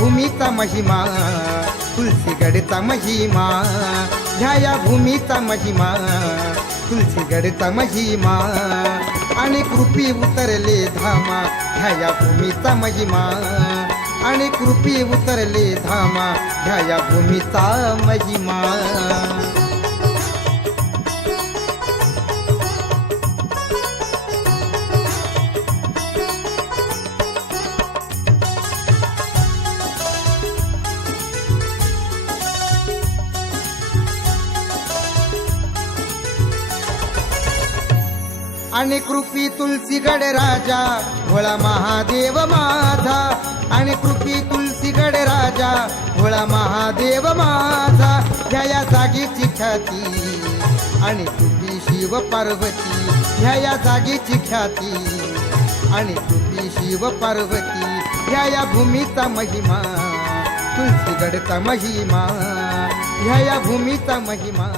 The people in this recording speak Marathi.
भूमीचा महिमा तुलसीगडचा महिमा, ह्या या भूमीचा महिमा तुलसीगडचा महिमा, आणि कृपी उतरले धामा ह्या या भूमीचा महिमा, आणि कृपी उतरले धामा ह्या या भूमीचा महिमा. आणि कृपी तुलसीगड राजा भोळा महादेव माझा, आणि कृपी तुलसीगड राजा भोळा महादेव माझा, ह्या या जागेची ख्याती आणि कृपी शिव पार्वती, ह्या या जागेची ख्याती आणि कृपी शिव पार्वती, ह्या या भूमीचा महिमा तुलसीगडचा महिमा, ह्या या भूमीचा महिमा.